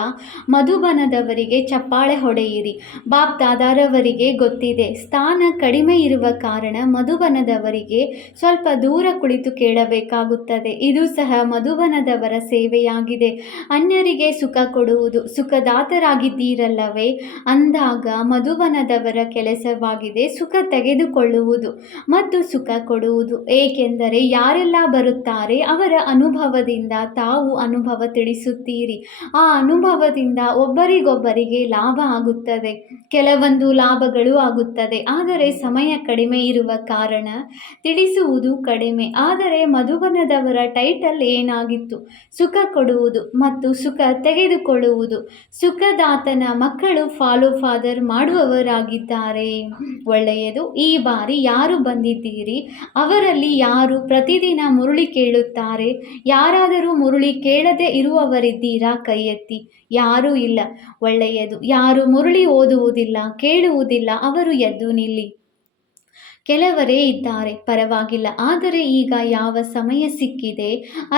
ಮಧುಬನದವರಿಗೆ ಚಪ್ಪಾಳೆ ಹೊಡೆಯಿರಿ. ಬಾಪ್ದಾದಾರವರಿಗೆ ಗೊತ್ತಿದೆ, ಸ್ಥಾನ ಕಡಿಮೆ ಇರುವ ಕಾರಣ ಮಧುಬನದವರಿಗೆ ಸ್ವಲ್ಪ ದೂರ ಕುಳಿತು ಕೇಳಬೇಕಾಗುತ್ತದೆ. ಇದು ಸಹ ಮಧುಬನದವರ ಸೇವೆಯಾಗಿದೆ. ಅನ್ಯರಿಗೆ ಸುಖ ಕೊಡುವುದು. ಸುಖದಾತರಾಗಿದ್ದೀರಲ್ಲವೇ, ಅಂದಾಗ ಮಧುಬನದವರ ಕೆಲಸವಾಗಿದೆ ಸುಖ ತೆಗೆದುಕೊಳ್ಳುವುದು ಮತ್ತು ಸುಖ ಕೊಡುವುದು. ಏಕೆಂದರೆ ಯಾರೆಲ್ಲ ಬರುತ್ತಾರೆ ಅವರ ಅನುಭವದಿಂದ ತಾವು ಅನುಭವ ತಿಳಿಸುತ್ತೀರಿ. ಆ ಅನುಭವದಿಂದ ಒಬ್ಬರಿಗೊಬ್ಬರಿಗೆ ಲಾಭ ಆಗುತ್ತದೆ, ಕೆಲವೊಂದು ಲಾಭಗಳು ಆಗುತ್ತದೆ. ಆದರೆ ಸಮಯ ಕಡಿಮೆ ಇರುವ ಕಾರಣ ತಿಳಿಸುವುದು ಕಡಿಮೆ. ಆದರೆ ಮಧುಬನದವರ ಟೈಟಲ್ ಏನಾಗಿತ್ತು? ಸುಖ ಕೊಡುವುದು ಮತ್ತು ಸುಖ ತೆಗೆದುಕೊಳ್ಳುವುದು. ಸುಖದಾತನ ಮಕ್ಕಳು ಫಾಲೋ ಫಾದರ್ ಮಾಡುವವರಾಗಿದ್ದಾರೆ. ಒಳ್ಳೆಯದು. ಈ ಬಾರಿ ಯಾರು ಬಂದಿದ್ದೀರಿ ಅವರಲ್ಲಿ ಯಾರು ಪ್ರತಿದಿನ ಮುರುಳಿ ಕೇಳುತ್ತಾರೆ? ಯಾರಾದರೂ ಮುರುಳಿ ಕೇಳದೆ ಇರುವವರಿದ್ದೀರಾ? ಕೈ ಎತ್ತಿ. ಯಾರೂ ಇಲ್ಲ. ಒಳ್ಳೆಯದು. ಯಾರು ಮುರುಳಿ ಓದುವುದಿಲ್ಲ, ಕೇಳುವುದಿಲ್ಲ ಅವರು ಎದ್ದು ನಿಲ್ಲಿ. ಕೆಲವರೇ ಇದ್ದಾರೆ, ಪರವಾಗಿಲ್ಲ. ಆದರೆ ಈಗ ಯಾವ ಸಮಯ ಸಿಕ್ಕಿದೆ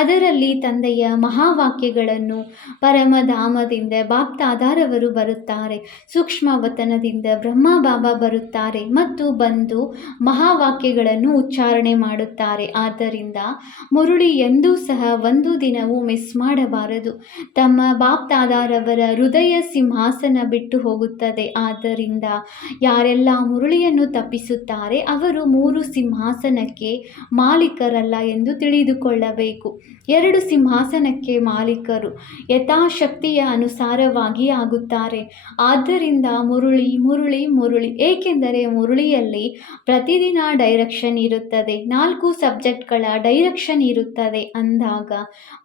ಅದರಲ್ಲಿ ತಂದೆಯ ಮಹಾವಾಕ್ಯಗಳನ್ನು ಪರಮಧಾಮದಿಂದ ಬಾಪ್ದಾದಾರವರು ಬರುತ್ತಾರೆ, ಸೂಕ್ಷ್ಮ ವತನದಿಂದ ಬ್ರಹ್ಮ ಬಾಬಾ ಬರುತ್ತಾರೆ ಮತ್ತು ಬಂದು ಮಹಾವಾಕ್ಯಗಳನ್ನು ಉಚ್ಚಾರಣೆ ಮಾಡುತ್ತಾರೆ. ಆದ್ದರಿಂದ ಮುರುಳಿ ಎಂದೂ ಸಹ ಒಂದು ದಿನವೂ ಮಿಸ್ ಮಾಡಬಾರದು. ತಮ್ಮ ಬಾಪ್ದಾದಾರವರ ಹೃದಯ ಸಿಂಹಾಸನ ಬಿಟ್ಟು ಹೋಗುತ್ತದೆ. ಆದ್ದರಿಂದ ಯಾರೆಲ್ಲ ಮುರುಳಿಯನ್ನು ತಪ್ಪಿಸುತ್ತಾರೆ ಅವರು 3 ಸಿಂಹಾಸನಕ್ಕೆ ಮಾಲೀಕರಲ್ಲ ಎಂದು ತಿಳಿದುಕೊಳ್ಳಬೇಕು. 2 ಸಿಂಹಾಸನಕ್ಕೆ ಮಾಲೀಕರು ಯಥಾಶಕ್ತಿಯ ಅನುಸಾರವಾಗಿ ಆಗುತ್ತಾರೆ. ಆದ್ದರಿಂದ ಮುರುಳಿ ಮುರುಳಿ ಮುರುಳಿ, ಏಕೆಂದರೆ ಮುರುಳಿಯಲ್ಲಿ ಪ್ರತಿದಿನ ಡೈರೆಕ್ಷನ್ ಇರುತ್ತದೆ, 4 ಸಬ್ಜೆಕ್ಟ್ಗಳ ಡೈರೆಕ್ಷನ್ ಇರುತ್ತದೆ. ಅಂದಾಗ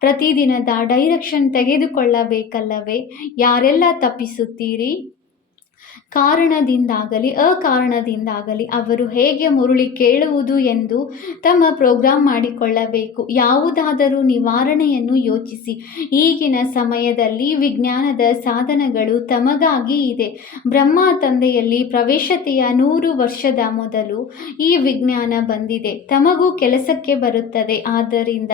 ಪ್ರತಿದಿನದ ಡೈರೆಕ್ಷನ್ ತೆಗೆದುಕೊಳ್ಳಬೇಕಲ್ಲವೇ? ಯಾರೆಲ್ಲ ತಪ್ಪಿಸುತ್ತೀರಿ ಕಾರಣದಿಂದಾಗಲಿ ಅಕಾರಣದಿಂದಾಗಲಿ ಅವರು ಹೇಗೆ ಮುರುಳಿ ಕೇಳುವುದು ಎಂದು ತಮ್ಮ ಪ್ರೋಗ್ರಾಂ ಮಾಡಿಕೊಳ್ಳಬೇಕು. ಯಾವುದಾದರೂ ನಿವಾರಣೆಯನ್ನು ಯೋಚಿಸಿ. ಈಗಿನ ಸಮಯದಲ್ಲಿ ವಿಜ್ಞಾನದ ಸಾಧನಗಳು ತಮಗಾಗಿ ಇದೆ. ಬ್ರಹ್ಮ ತಂದೆಯಲ್ಲಿ ಪ್ರವೇಶತೆಯ 100 ವರ್ಷದ ಮೊದಲು ಈ ವಿಜ್ಞಾನ ಬಂದಿದೆ. ತಮಗೂ ಕೆಲಸಕ್ಕೆ ಬರುತ್ತದೆ. ಆದ್ದರಿಂದ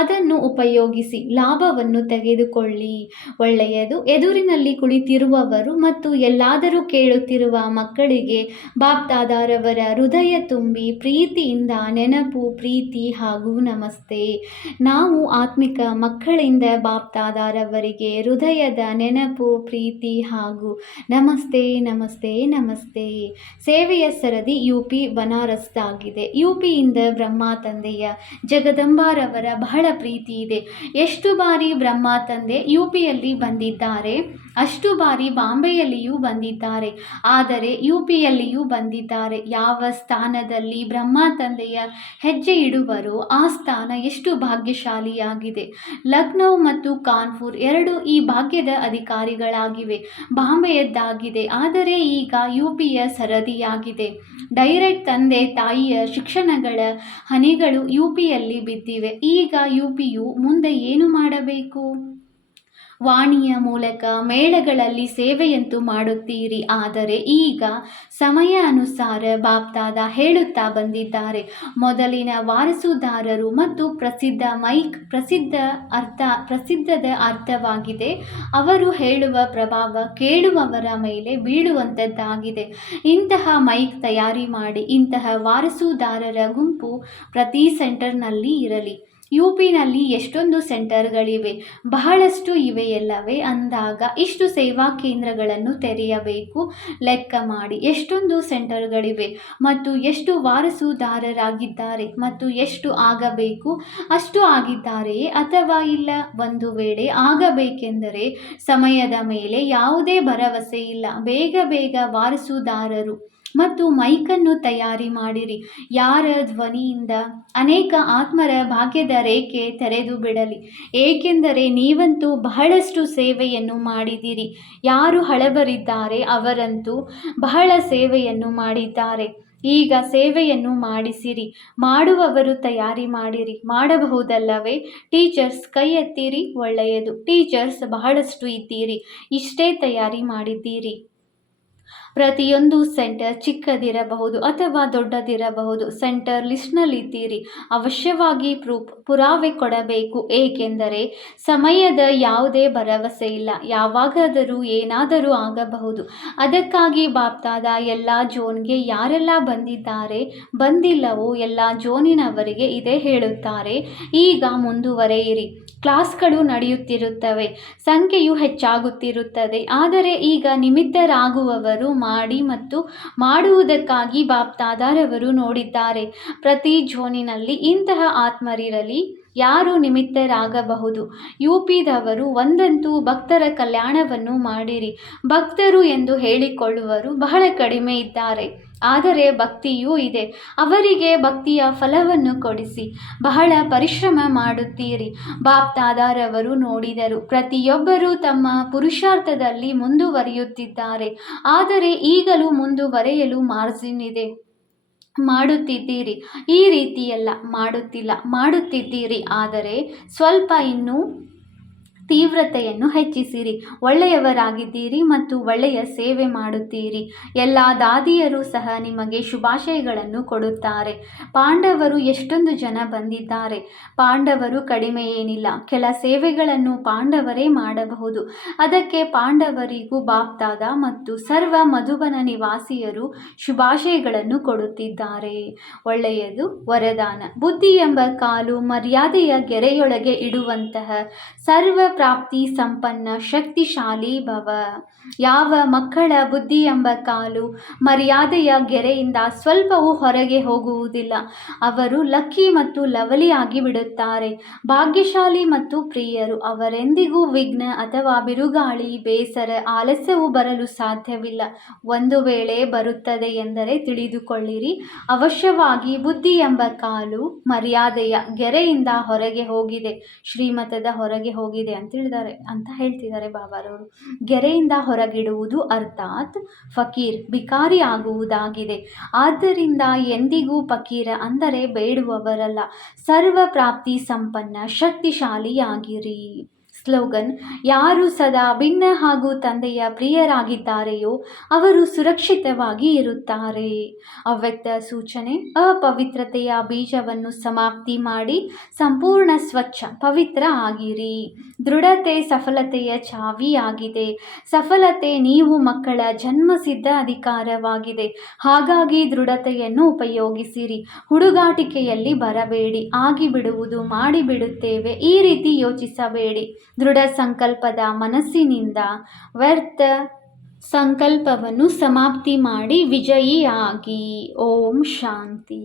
ಅದನ್ನು ಉಪಯೋಗಿಸಿ ಲಾಭವನ್ನು ತೆಗೆದುಕೊಳ್ಳಿ. ಒಳ್ಳೆಯದು. ಎದುರಿನಲ್ಲಿ ಕುಳಿತಿರುವವರು ಮತ್ತು ಎಲ್ಲಾದರೂ ಕೇಳುತ್ತಿರುವ ಮಕ್ಕಳಿಗೆ ಬಾಪ್ದಾದಾರವರ ಹೃದಯ ತುಂಬಿ ಪ್ರೀತಿಯಿಂದ ನೆನಪು, ಪ್ರೀತಿ ಹಾಗೂ ನಮಸ್ತೆ. ನಾವು ಆತ್ಮಿಕ ಮಕ್ಕಳಿಂದ ಬಾಪ್ದಾದಾರವರಿಗೆ ಹೃದಯದ ನೆನಪು, ಪ್ರೀತಿ ಹಾಗೂ ನಮಸ್ತೆ ನಮಸ್ತೆ ನಮಸ್ತೆ. ಸೇವೆಯ ಸರದಿ ಯುಪಿ ಬನಾರಸ್ದಾಗಿದೆ. ಯುಪಿಯಿಂದ ಬ್ರಹ್ಮ ತಂದೆಯ ಜಗದಂಬಾರವರ ಬಹಳ ಪ್ರೀತಿ ಇದೆ. ಎಷ್ಟು ಬಾರಿ ಬ್ರಹ್ಮ ತಂದೆ ಯುಪಿಯಲ್ಲಿ ಬಂದಿದ್ದಾರೆ ಅಷ್ಟು ಬಾರಿ ಬಾಂಬೆಯಲ್ಲಿಯೂ ಬಂದಿದ್ದಾರೆ. ಆದರೆ ಯುಪಿಯಲ್ಲಿಯೂ ಬಂದಿದ್ದಾರೆ. ಯಾವ ಸ್ಥಾನದಲ್ಲಿ ಬ್ರಹ್ಮ ತಂದೆಯ ಹೆಜ್ಜೆ ಇಡುವರೋ ಆ ಸ್ಥಾನ ಎಷ್ಟು ಭಾಗ್ಯಶಾಲಿಯಾಗಿದೆ. ಲಕ್ನೌ ಮತ್ತು ಕಾನ್ಪುರ್ ಎರಡು ಈ ಭಾಗ್ಯದ ಅಧಿಕಾರಿಗಳಾಗಿವೆ. ಬಾಂಬೆಯದ್ದಾಗಿದೆ. ಆದರೆ ಈಗ ಯುಪಿಯ ಸರದಿಯಾಗಿದೆ. ಡೈರೆಕ್ಟ್ ತಂದೆ ತಾಯಿಯ ಶಿಕ್ಷಣಗಳ ಹನಿಗಳು ಯುಪಿಯಲ್ಲಿ ಬಿದ್ದಿವೆ. ಈಗ ಯುಪಿಯು ಮುಂದೆ ಏನು ಮಾಡಬೇಕು? ವಾಣಿಯ ಮೂಲಕ ಮೇಳಗಳಲ್ಲಿ ಸೇವೆಯಂತೂ ಮಾಡುತ್ತೀರಿ. ಆದರೆ ಈಗ ಸಮಯ ಅನುಸಾರ ಬಾಪ್ದಾದ ಹೇಳುತ್ತಾ ಬಂದಿದ್ದಾರೆ. ಮೊದಲಿನ ವಾರಸುದಾರರು ಮತ್ತು ಪ್ರಸಿದ್ಧ ಮೈಕ್ ಪ್ರಸಿದ್ಧದ ಅರ್ಥವಾಗಿದೆ. ಅವರು ಹೇಳುವ ಪ್ರಭಾವ ಕೇಳುವವರ ಮೇಲೆ ಬೀಳುವಂಥದ್ದಾಗಿದೆ. ಇಂತಹ ಮೈಕ್ ತಯಾರಿ ಮಾಡಿ. ಇಂತಹ ವಾರಸುದಾರರ ಗುಂಪು ಪ್ರತಿ ಸೆಂಟರ್ನಲ್ಲಿ ಇರಲಿ. ಯುಪಿನಲ್ಲಿ ಎಷ್ಟೊಂದು ಸೆಂಟರ್ಗಳಿವೆ, ಬಹಳಷ್ಟು ಇವೆಯಲ್ಲವೇ? ಅಂದಾಗ ಇಷ್ಟು ಸೇವಾ ಕೇಂದ್ರಗಳನ್ನು ತೆರೆಯಬೇಕು. ಲೆಕ್ಕ ಮಾಡಿ ಎಷ್ಟೊಂದು ಸೆಂಟರ್ಗಳಿವೆ ಮತ್ತು ಎಷ್ಟು ವಾರಸುದಾರರಾಗಿದ್ದಾರೆ ಮತ್ತು ಎಷ್ಟು ಆಗಬೇಕು ಅಷ್ಟು ಆಗಿದ್ದಾರೆಯೇ ಅಥವಾ ಇಲ್ಲ? ಒಂದು ವೇಳೆ ಆಗಬೇಕೆಂದರೆ ಸಮಯದ ಮೇಲೆ ಯಾವುದೇ ಭರವಸೆ ಇಲ್ಲ. ಬೇಗ ಬೇಗ ವಾರಸುದಾರರು ಮತ್ತು ಮೈಕನ್ನು ತಯಾರಿ ಮಾಡಿರಿ. ಯಾರ ಧ್ವನಿಯಿಂದ ಅನೇಕ ಆತ್ಮರ ಭಾಗ್ಯದ ರೇಖೆ ತೆರೆದು ಬಿಡಲಿ. ಏಕೆಂದರೆ ನೀವಂತೂ ಬಹಳಷ್ಟು ಸೇವೆಯನ್ನು ಮಾಡಿದಿರಿ. ಯಾರು ಹಳಬರಿದ್ದಾರೆ ಅವರಂತೂ ಬಹಳ ಸೇವೆಯನ್ನು ಮಾಡಿದ್ದಾರೆ. ಈಗ ಸೇವೆಯನ್ನು ಮಾಡಿಸಿರಿ. ಮಾಡುವವರು ತಯಾರಿ ಮಾಡಿರಿ. ಮಾಡಬಹುದಲ್ಲವೇ? ಟೀಚರ್ಸ್ ಕೈ ಎತ್ತಿರಿ. ಒಳ್ಳೆಯದು. ಟೀಚರ್ಸ್ ಬಹಳಷ್ಟು ಇದ್ದೀರಿ. ಇಷ್ಟೇ ತಯಾರಿ ಮಾಡಿದ್ದೀರಿ. ಪ್ರತಿಯೊಂದು ಸೆಂಟರ್ ಚಿಕ್ಕದಿರಬಹುದು ಅಥವಾ ದೊಡ್ಡದಿರಬಹುದು. ಸೆಂಟರ್ ಲಿಸ್ಟ್ನಲ್ಲಿದ್ದೀರಿ. ಅವಶ್ಯವಾಗಿ ಪುರಾವೆ ಕೊಡಬೇಕು. ಏಕೆಂದರೆ ಸಮಯದ ಯಾವುದೇ ಭರವಸೆ ಇಲ್ಲ. ಯಾವಾಗಾದರೂ ಏನಾದರೂ ಆಗಬಹುದು. ಅದಕ್ಕಾಗಿ ಬಾಪ್ದಾದ ಎಲ್ಲ ಝೋನ್ಗೆ ಯಾರೆಲ್ಲ ಬಂದಿದ್ದಾರೆ ಬಂದಿಲ್ಲವೋ ಎಲ್ಲ ಝೋನಿನವರಿಗೆ ಇದೇ ಹೇಳುತ್ತಾರೆ. ಈಗ ಮುಂದುವರೆಯಿರಿ. ಕ್ಲಾಸ್ಗಳು ನಡೆಯುತ್ತಿರುತ್ತವೆ. ಸಂಖ್ಯೆಯು ಹೆಚ್ಚಾಗುತ್ತಿರುತ್ತದೆ. ಆದರೆ ಈಗ ನಿಮಿತ್ತರಾಗುವವರು ಮಾಡಿ ಮತ್ತು ಮಾಡುವುದಕ್ಕಾಗಿ ಬಾಪ್ದಾದಾರವರು ನೋಡಿದ್ದಾರೆ. ಪ್ರತಿ ಝೋನಿನಲ್ಲಿ ಇಂತಹ ಆತ್ಮರಿರಲಿ. ಯಾರು ನಿಮಿತ್ತರಾಗಬಹುದು? ಯುಪಿದವರು ಒಂದಂತೂ ಭಕ್ತರ ಕಲ್ಯಾಣವನ್ನು ಮಾಡಿರಿ. ಭಕ್ತರು ಎಂದು ಹೇಳಿಕೊಳ್ಳುವರು ಬಹಳ ಕಡಿಮೆ ಇದ್ದಾರೆ. ಆದರೆ ಭಕ್ತಿಯೂ ಇದೆ. ಅವರಿಗೆ ಭಕ್ತಿಯ ಫಲವನ್ನು ಕೊಡಿಸಿ. ಬಹಳ ಪರಿಶ್ರಮ ಮಾಡುತ್ತೀರಿ. ಬಾಪ್ದಾದಾರವರು ನೋಡಿದರು. ಪ್ರತಿಯೊಬ್ಬರೂ ತಮ್ಮ ಪುರುಷಾರ್ಥದಲ್ಲಿ ಮುಂದುವರಿಯುತ್ತಿದ್ದಾರೆ. ಆದರೆ ಈಗಲೂ ಮುಂದುವರೆಯಲು ಮಾರ್ಜಿನ್ ಇದೆ. ಮಾಡುತ್ತಿದ್ದೀರಿ. ಈ ರೀತಿಯಲ್ಲ ಮಾಡುತ್ತಿಲ್ಲ, ಮಾಡುತ್ತಿದ್ದೀರಿ. ಆದರೆ ಸ್ವಲ್ಪ ಇನ್ನೂ ತೀವ್ರತೆಯನ್ನು ಹೆಚ್ಚಿಸಿರಿ. ಒಳ್ಳೆಯವರಾಗಿದ್ದೀರಿ ಮತ್ತು ಒಳ್ಳೆಯ ಸೇವೆ ಮಾಡುತ್ತೀರಿ. ಎಲ್ಲ ದಾದಿಯರು ಸಹ ನಿಮಗೆ ಶುಭಾಶಯಗಳನ್ನು ಕೊಡುತ್ತಾರೆ. ಪಾಂಡವರು ಎಷ್ಟೊಂದು ಜನ ಬಂದಿದ್ದಾರೆ. ಪಾಂಡವರು ಕಡಿಮೆ ಏನಿಲ್ಲ. ಕೆಲ ಸೇವೆಗಳನ್ನು ಪಾಂಡವರೇ ಮಾಡಬಹುದು. ಅದಕ್ಕೆ ಪಾಂಡವರಿಗೂ ಬಾಪ್ದಾದ ಮತ್ತು ಸರ್ವ ಮಧುಬನ ನಿವಾಸಿಯರು ಶುಭಾಶಯಗಳನ್ನು ಕೊಡುತ್ತಿದ್ದಾರೆ. ಒಳ್ಳೆಯದು. ವರದಾನ. ಬುದ್ಧಿ ಎಂಬ ಕಾಲು ಮರ್ಯಾದೆಯ ಗೆರೆಯೊಳಗೆ ಇಡುವಂತಹ ಸರ್ವ ಪ್ರಾಪ್ತಿ ಸಂಪನ್ನ ಶಕ್ತಿಶಾಲಿ ಭವ. ಯಾವ ಮಕ್ಕಳ ಬುದ್ಧಿ ಎಂಬ ಕಾಲು ಮರ್ಯಾದೆಯ ಗೆರೆಯಿಂದ ಸ್ವಲ್ಪವೂ ಹೊರಗೆ ಹೋಗುವುದಿಲ್ಲ ಅವರು ಲಕ್ಕಿ ಮತ್ತು ಲವಲಿ ಆಗಿ ಬಿಡುತ್ತಾರೆ. ಭಾಗ್ಯಶಾಲಿ ಮತ್ತು ಪ್ರಿಯರು. ಅವರೆಂದಿಗೂ ವಿಘ್ನ ಅಥವಾ ಬಿರುಗಾಳಿ, ಬೇಸರ, ಆಲಸ್ಯವು ಬರಲು ಸಾಧ್ಯವಿಲ್ಲ. ಒಂದು ವೇಳೆ ಬರುತ್ತದೆ ಎಂದರೆ ತಿಳಿದುಕೊಳ್ಳಿರಿ. ಅವಶ್ಯವಾಗಿ ಬುದ್ಧಿ ಎಂಬ ಕಾಲು ಮರ್ಯಾದೆಯ ಗೆರೆಯಿಂದ ಹೊರಗೆ ಹೋಗಿದೆ, ಶ್ರೀಮತದ ಹೊರಗೆ ಹೋಗಿದೆ ಅಂತ ಹೇಳ್ತಿದ್ದಾರೆ ಬಾಬಾರವರು. ಗೆರೆಯಿಂದ ಹೊರಗಿಡುವುದು ಅರ್ಥಾತ್ ಫಕೀರ್ ಬಿಕಾರಿ ಆಗುವುದಾಗಿದೆ. ಆದ್ದರಿಂದ ಎಂದಿಗೂ ಫಕೀರ ಅಂದರೆ ಬೇಡುವವರಲ್ಲ, ಸರ್ವ ಪ್ರಾಪ್ತಿ ಸಂಪನ್ನ ಶಕ್ತಿಶಾಲಿಯಾಗಿರಿ. ಸ್ಲೋಗನ್: ಯಾರು ಸದಾ ಭಿನ್ನ ಹಾಗೂ ತಂದೆಯ ಪ್ರಿಯರಾಗಿದ್ದಾರೆಯೋ ಅವರು ಸುರಕ್ಷಿತವಾಗಿ ಇರುತ್ತಾರೆ. ಅವ್ಯಕ್ತ ಸೂಚನೆ: ಅಪವಿತ್ರತೆಯ ಬೀಜವನ್ನು ಸಮಾಪ್ತಿ ಮಾಡಿ ಸಂಪೂರ್ಣ ಸ್ವಚ್ಛ ಪವಿತ್ರ ಆಗಿರಿ. ದೃಢತೆ ಸಫಲತೆಯ ಚಾವಿಯಾಗಿದೆ. ಸಫಲತೆ ನೀವು ಮಕ್ಕಳ ಜನ್ಮಸಿದ್ಧ ಅಧಿಕಾರವಾಗಿದೆ. ಹಾಗಾಗಿ ದೃಢತೆಯನ್ನು ಉಪಯೋಗಿಸಿರಿ. ಹುಡುಗಾಟಿಕೆಯಲ್ಲಿ ಬರಬೇಡಿ. ಆಗಿಬಿಡುವುದು, ಮಾಡಿಬಿಡುತ್ತೇವೆ, ಈ ರೀತಿ ಯೋಚಿಸಬೇಡಿ. ದೃಢ ಸಂಕಲ್ಪದ ಮನಸ್ಸಿನಿಂದ ವ್ಯರ್ಥ ಸಂಕಲ್ಪವನ್ನು ಸಮಾಪ್ತಿ ಮಾಡಿ ವಿಜಯಿಯಾಗಿ. ಓಂ ಶಾಂತಿ.